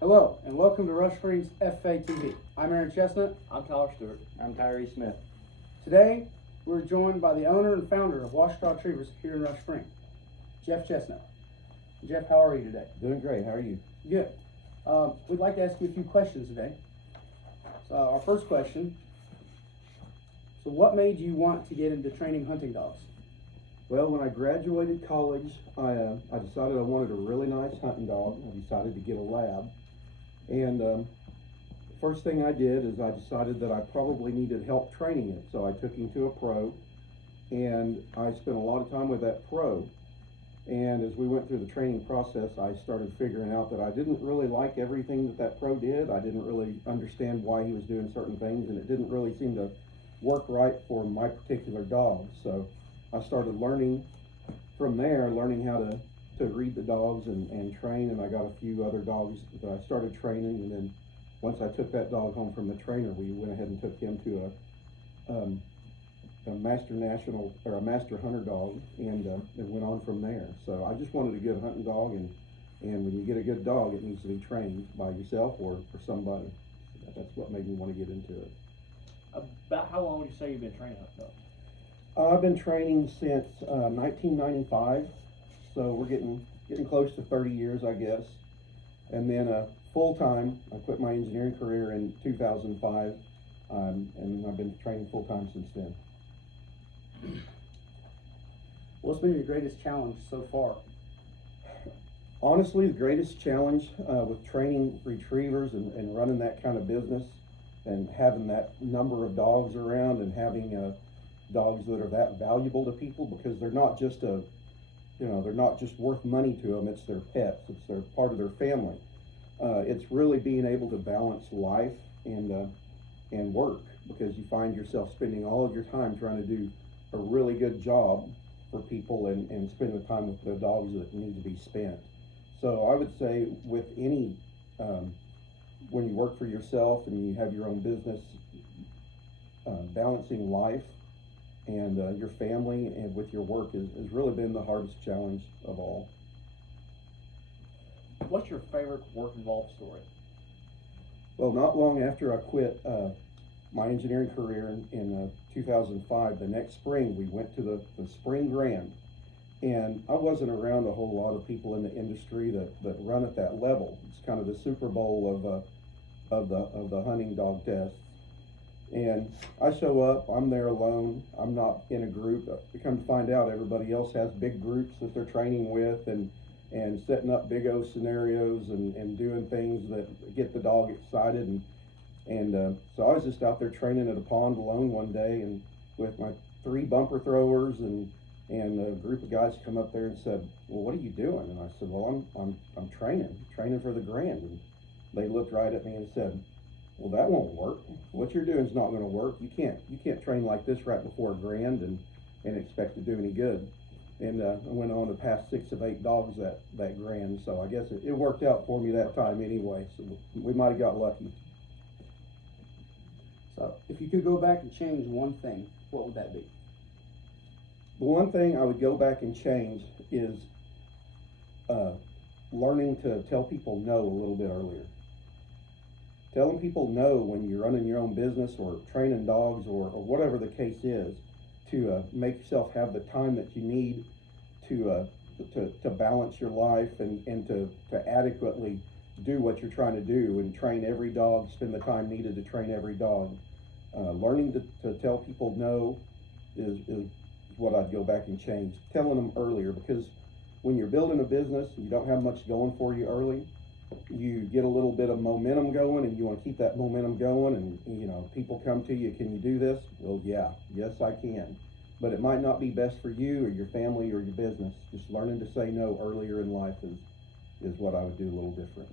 Hello, and welcome to Rush Springs FFA TV. I'm Aaron Chesnut. I'm Tyler Stewart. I'm Tyree Smith. Today, we're joined by the owner and founder of Washita Retrievers here in Rush Springs, Jeff Chesnut. Jeff, how are you today? Doing great. How are you? Good. We'd like to ask you a few questions today. So our first question, so what made you want to get into training hunting dogs? Well, when I graduated college, I decided I wanted a really nice hunting dog. I decided to get a lab. And the first thing I did is I decided that I probably needed help training it. So I took him to a pro, and I spent a lot of time with that pro. And as we went through the training process, I started figuring out that I didn't really like everything that that pro did. I didn't really understand why he was doing certain things, and it didn't really seem to work right for my particular dog. So I started learning from there, learning how to read the dogs and train, and I got a few other dogs that I started training. And then once I took that dog home from the trainer, we went ahead and took him to a master national, or a master hunter dog, and it went on from there. So I just wanted a good hunting dog, and when you get a good dog, it needs to be trained by yourself or somebody. That's what made me want to get into it. About how long would you say you've been training hunting dogs? I've been training since 1995, so we're getting close to 30 years, I guess. And then full time, I quit my engineering career in 2005, and I've been training full time since then. What's been your greatest challenge so far? Honestly, the greatest challenge with training retrievers and running that kind of business and having that number of dogs around and having dogs that are that valuable to people, because they're not just they're not just worth money to them, it's their pets, it's their part of their family. It's really being able to balance life and work, because you find yourself spending all of your time trying to do a really good job for people and spend the time with the dogs that need to be spent. So I would say with any, when you work for yourself and you have your own business, balancing life and your family and with your work has really been the hardest challenge of all. What's your favorite work involved story? Well, not long after I quit my engineering career in 2005, the next spring we went to the spring grand, and I wasn't around a whole lot of people in the industry that run at that level. It's kind of the Super Bowl of the hunting dog tests. And I show up, I'm there alone, I'm not in a group. I come to find out everybody else has big groups that they're training with and setting up big O scenarios and doing things that get the dog excited. So I was just out there training at a pond alone one day, and with my 3 bumper throwers, and a group of guys come up there and said, "Well, what are you doing?" And I said, "Well, I'm training for the grand." And they looked right at me and said, "Well, that won't work. What you're doing is not going to work. You can't train like this right before a grand and expect to do any good." And I went on to pass 6 of 8 dogs that grand. So I guess it worked out for me that time anyway. So we might have got lucky. So if you could go back and change one thing, what would that be? The one thing I would go back and change is learning to tell people no a little bit earlier. Telling people no when you're running your own business or training dogs or whatever the case is, to make yourself have the time that you need to balance your life and to adequately do what you're trying to do and train every dog, spend the time needed to train every dog. Learning to tell people no is what I'd go back and change. Telling them earlier, because when you're building a business and you don't have much going for you early, you get a little bit of momentum going, and you want to keep that momentum going, and people come to you, "Can you do this?" Well, yes I can, but it might not be best for you or your family or your business. Just learning to say no earlier in life is what I would do a little different.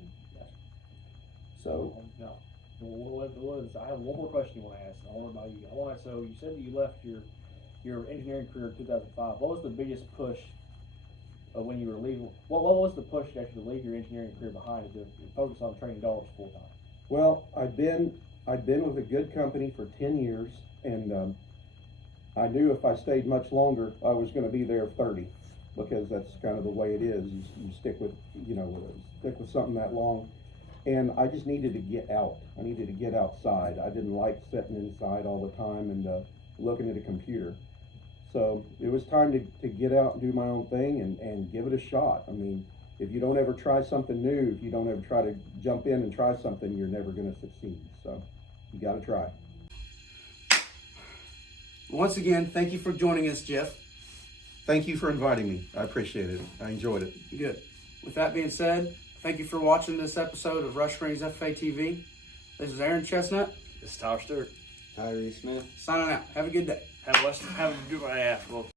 So No. I have one more question I want to ask. I want to know about you. So you said that you left your engineering career in 2005. What was the biggest push when you were leaving? What was the push to actually leave your engineering career behind to focus on training dogs full time? Well, I'd been with a good company for 10 years, and I knew if I stayed much longer, I was going to be there 30. because that's kind of the way it is. You stick with, stick with something that long. And I just needed to get out. I needed to get outside. I didn't like sitting inside all the time and looking at a computer. So it was time to get out and do my own thing and give it a shot. I mean, if you don't ever try something new, if you don't ever try to jump in and try something, you're never going to succeed. So you got to try. Once again, thank you for joining us, Jeff. Thank you for inviting me. I appreciate it. I enjoyed it. Good. With that being said, thank you for watching this episode of Rush Springs FFA TV. This is Aaron Chesnut. This is Tyler Stewart. Tyree Smith. Signing out. Have a good day. Have a good day.